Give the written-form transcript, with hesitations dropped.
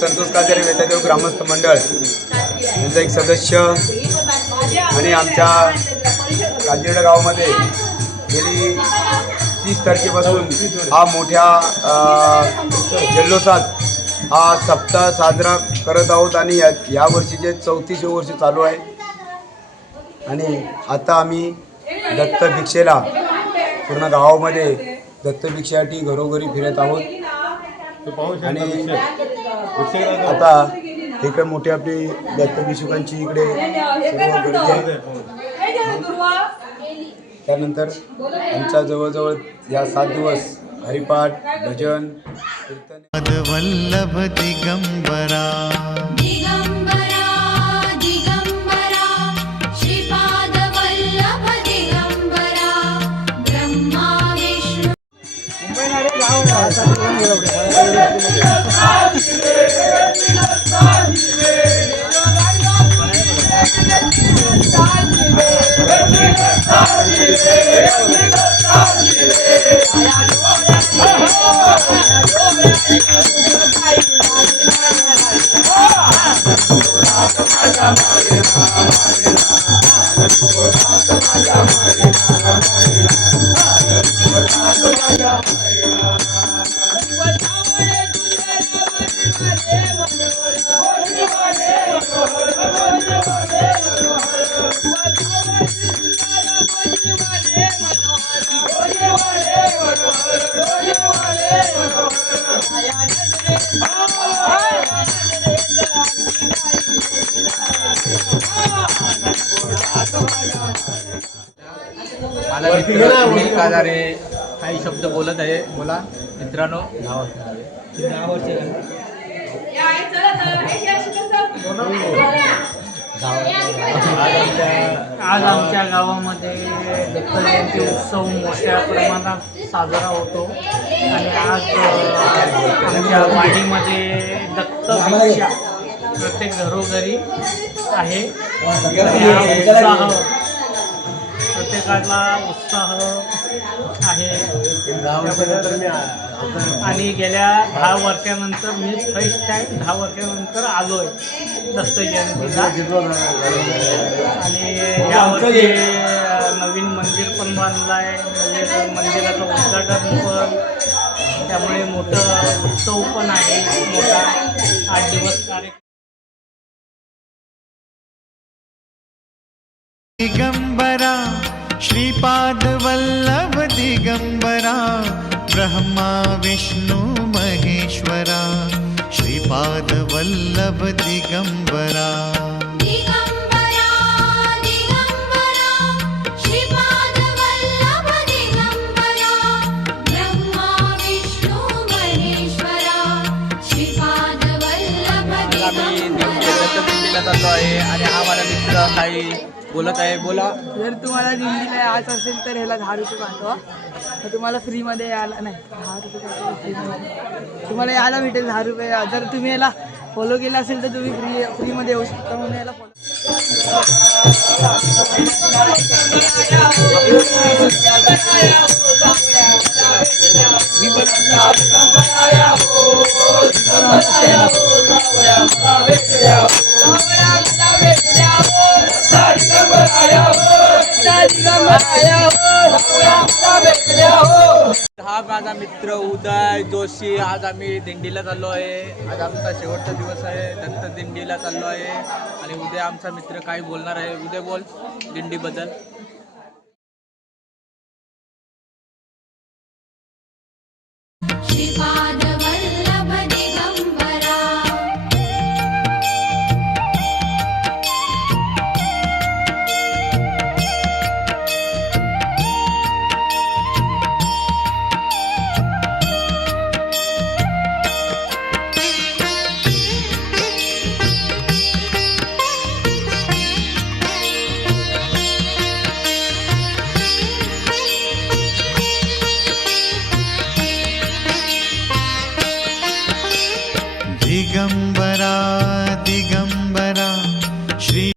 संतोष काजरे वेतादेव ग्रामस्थ मंडळ यांचा एक सदस्य आणि आमच्या काजिरडा गावामध्ये गेली 30 तारखेपासून हा मोठ्या जल्लोषात हा सप्ताह साजरा करत आहोत आणि या वर्षीचे 34वे वर्ष चालू आहे। आणि आता आम्ही दत्त भिक्षेला पूर्ण गावामध्ये दत्त भिक्षेसाठी घरोघरी फिरत आहोत। आणि आता इकडे मोठी आपली दत्त भिक्षुकांची इकडे सर्व गर्दी आहे। त्यानंतर आमच्या जवळजवळ या 7 दिवस हरिपाठ भजन कीर्तन वल्लभ दिगंबरा दिगंबरा दिगंबरा श्रीपाद वल्लभ दिगंबरा ब्रह्मा विष्णु मला मित्र सुनील काजारे काही शब्द बोलत आहे। बोला मित्रांनो। आज आमच्या गावामध्ये दत्त जयंती उत्सव मोठ्या प्रमाणात साजरा होतो आणि आज आमच्या वाडीमध्ये दत्त भिक्षा प्रत्येक घरोघरी आहे। प्रत्येकाला उत्साह आहे आणि गेल्या 10 वर्षानंतर मी फर्स्ट टाईम 10 वर्षानंतर आलो आहे दत्त जयंतीला। आणि यावर्षी नवीन मंदिर पण बांधलं आहे, नवीन मंदिराचं उद्घाटन पण, त्यामुळे मोठं उत्सव पण आहे मोठा 8 दिवस कार्यक्रम। दिगंबरा श्रीपाद वल्लभ दिगंबरा ब्रह्मा विष्णु महेश्वरा श्रीपाद वल्लभ दिगंबरा दिगंबरा दिगंबरा श्रीपाद वल्लभ दिगंबरा ब्रह्मा विष्णु महेश्वरा श्रीपाद वल्लभ दिंडीला चाललो आहे आणि हा माझा मित्र काही बोलत आहे। बोला। जर तुम्हाला दिंडीला यायचं असेल तर ह्याला 10 रुपये पाठवा, तर तुम्हाला फ्रीमध्ये यायला नाही 10 रुपये फ्रीमध्ये तुम्हाला यायला भेटेल 10 रुपये। जर तुम्ही याला फॉलो केला असेल तर तुम्ही फ्रीमध्ये येऊ शकता, म्हणून याला फॉलो। हा माझा मित्र उदय जोशी। आज आम्ही दिंडीला चाललो आहे। आज आमचा शेवटचा दिवस आहे, दत्त दिंडीला चाललो आहे आणि उद्या आमचा मित्र काही बोलणार आहे। उद्या बोल दिंडीबद्दल। श्रीपाद